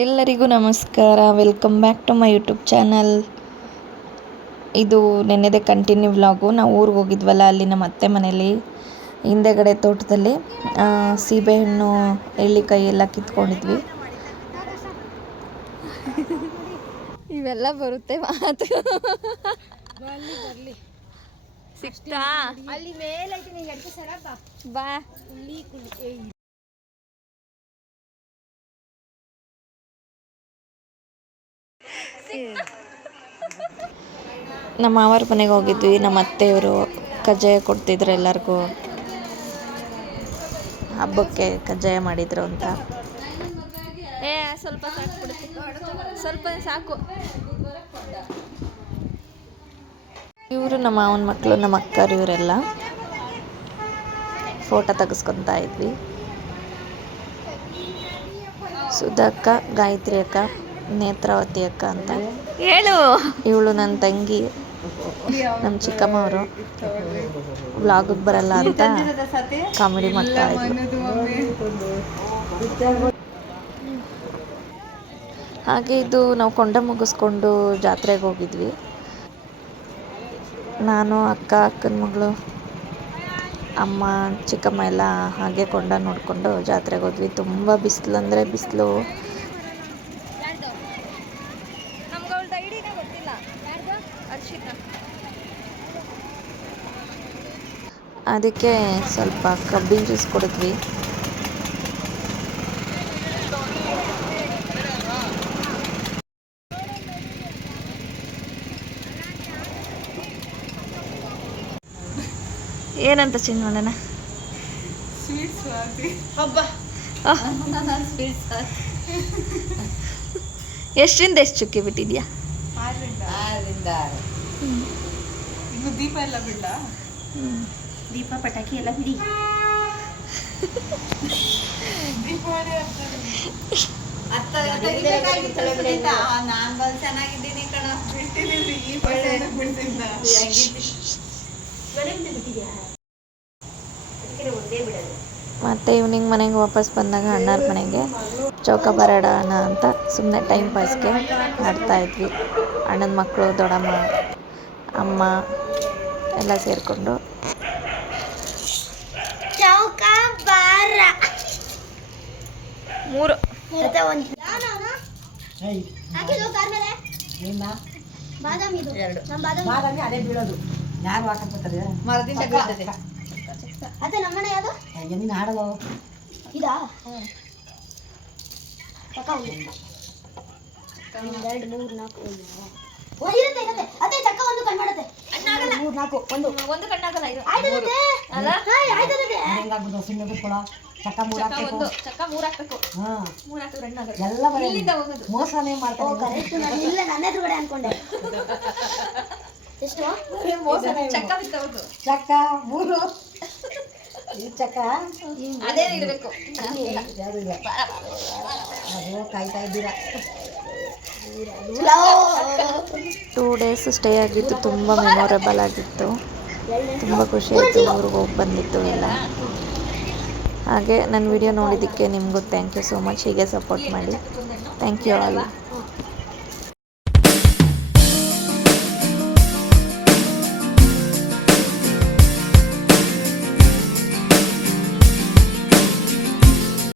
ಎಲ್ಲರಿಗೂ ನಮಸ್ಕಾರ. Welcome back to my YouTube channel. ಇದು ನೆನ್ನೆದೇ ಕಂಟಿನ್ಯೂ ವ್ಲಾಗು. ನಾವು ಊರಿಗೆ ಹೋಗಿದ್ವಲ್ಲ, ಅಲ್ಲಿ ನಮ್ಮ ಅತ್ತೆ ಮನೇಲಿ ಹಿಂದೆಗಡೆ ತೋಟದಲ್ಲಿ ಸೀಬೆಹಣ್ಣು, ಎಳ್ಳಿಕಾಯಿ ಎಲ್ಲ ಕಿತ್ಕೊಂಡಿದ್ವಿ. ಇವೆಲ್ಲ ಬರುತ್ತೆ ಮಾತು. ಸಿಕ್ತಾ ಅಲ್ಲಿ ಮೇಲೆ ಬಾ. ನಮ್ಮ ಮಾವರ ಮನೆಗೆ ಹೋಗಿದ್ವಿ. ನಮ್ಮ ಅತ್ತೆಯವರು ಕಜ್ಜಾಯ ಕೊಡ್ತಿದ್ರು ಎಲ್ಲರಿಗೂ. ಹಬ್ಬಕ್ಕೆ ಕಜ್ಜಾಯ ಮಾಡಿದ್ರು ಅಂತ. ಸ್ವಲ್ಪ ಸಾಕು ಬಿಡುತ್ತೆ, ಸ್ವಲ್ಪ ಸಾಕು. ಇವರು ನಮ್ಮ ಮಾವನ ಮಕ್ಕಳು, ನಮ್ಮ ಅಕ್ಕರು, ಇವರೆಲ್ಲ ಫೋಟೋ ತೆಗೆಸ್ಕೊತಾ ಇದ್ವಿ. ಸುಧಾಕ್ಕ, ಗಾಯತ್ರಿ ಅಕ್ಕ, ನೇತ್ರಾವತಿ ಅಕ್ಕ ಅಂತ. ಹೇಳು. ಇವಳು ನನ್ನ ತಂಗಿ, ನಮ್ಮ ಚಿಕ್ಕಮ್ಮವರು. ವ್ಲಾಗಿಗೆ ಬರಲ್ಲ ಅಂತ ಕಾಮಿಡಿ ಮಾಡ್ತಾ ಇದ್ಲು. ಹಾಗೆ ಇದು ನಾವು ಕೊಂಡ ಮುಗಿಸ್ಕೊಂಡು ಜಾತ್ರೆಗೆ ಹೋಗಿದ್ವಿ. ನಾನು, ಅಕ್ಕ, ಅಕ್ಕನ ಮಗಳು, ಅಮ್ಮ, ಚಿಕ್ಕಮ್ಮ ಎಲ್ಲ ಹಾಗೆ ಕೊಂಡ ನೋಡಿಕೊಂಡು ಜಾತ್ರೆಗೆ ಹೋದ್ವಿ. ತುಂಬ ಬಿಸಿಲು ಅಂದರೆ ಬಿಸಿಲು. ಅದಕ್ಕೆ ಸ್ವಲ್ಪ ಕಬ್ಬಿನ ಜ್ಯೂಸ್ ಕುಡಿದ್ವಿ. ಏನಂತ ಚಿನ್ನೋಣ? ಎಷ್ಟರಿಂದ ಎಷ್ಟು ಚುಕ್ಕಿ ಬಿಟ್ಟಿದ್ಯಾ? ಇನ್ನು ದೀಪ ಎಲ್ಲ ಬಿಡ. ದೀಪ ಪಟಾಕಿ ಎಲ್ಲ ಬಿಡಿ. ನಾನು ಚೆನ್ನಾಗಿದ್ದೀನಿ ಕಣ. ಬಿಟ್ಟಿದ್ದೀನಿ ಈ ಮತ್ತು ಈವ್ನಿಂಗ್ ಮನೆಗೆ ವಾಪಸ್ ಬಂದಾಗ ಅಣ್ಣರ ಮನೆಗೆ ಚೌಕಾಬಾರ ಆಡೋಣ ಅಂತ ಸುಮ್ಮನೆ ಟೈಮ್ ಪಾಸ್ಗೆ ಆಡ್ತಾಯಿದ್ವಿ. ಅಣ್ಣನ ಮಕ್ಕಳು, ದೊಡ್ಡಮ್ಮ, ಅಮ್ಮ ಎಲ್ಲ ಸೇರಿಕೊಂಡು. ಮೂರು ಅದೇ ಬೀಳೋದು. ಯಾರು ಹಾಕಂತಾರೆ ಮರದಿಂದ ಬೀಳ್ತದೆ. ಅದೇ ನಮ್ಮನೆ ಯಾವುದು ಎಮ್ಮಿನ ಹಾಡಲು ಇದಾ? ಎರಡು ಮೂರು ನಾಲ್ಕು ಇರುತ್ತೆ ಇರುತ್ತೆ. ಅದೇ ಚಕ್ಕ ಒಂದು ಕಣ್ಣು ಮಾಡುತ್ತೆ. ಮೂರು ನಾಲ್ಕು ಒಂದು ಒಂದು ಕಣ್ಣಾಗಲ್ಲ. ಇದು ಹೆಂಗಾಗ್ಬಿಟ್ಟು ಸಿಂಗ ಕೊಳ ಚಕ್ಕ ಮೂರು ಹಾಕ್ಬೇಕು. ಚಕ್ಕ ಮೂರು ಹಾಕ್ಬೇಕು. ಮೂರು ಹಾಕಿದ್ರೆ ಹಣ್ಣಾಗಲ್ಲ. ಎಲ್ಲ ಇಲ್ಲಿಂದ ಹೋಗೋದು ಮೋಸನೇ ಮಾಡ್ತಾರೆ. ಇಲ್ಲ ನನ್ನ ಎದುರುಗಡೆ ಅನ್ಕೊಂಡೆ. ಎಷ್ಟು ಚಕ್ಕ ಬಿತ್ತವತ್ತು. ಚಕ್ಕ ಮೂರು. ಈ ಚಕ್ಕ ಅದೇ ಇಡಬೇಕು. ಯಾರು ಇಲ್ಲ. ಅದು ಕಾಯ್ತಾ ಇದ್ದೀರಾ. 2 days ಸ್ಟೇ ಆಗಿತ್ತು. ತುಂಬ ಮೆಮೊರೇಬಲ್ ಆಗಿತ್ತು. ತುಂಬ ಖುಷಿ ಆಯಿತು ಊರಿಗೆ ಹೋಗಿ ಬಂದಿತ್ತು ಎಲ್ಲ. ಹಾಗೆ ನನ್ನ ವಿಡಿಯೋ ನೋಡಿದ್ದಕ್ಕೆ ನಿಮಗೂ ಥ್ಯಾಂಕ್ ಯು ಸೋ ಮಚ್. ಹೀಗೆ ಸಪೋರ್ಟ್ ಮಾಡಿ. Thank you all.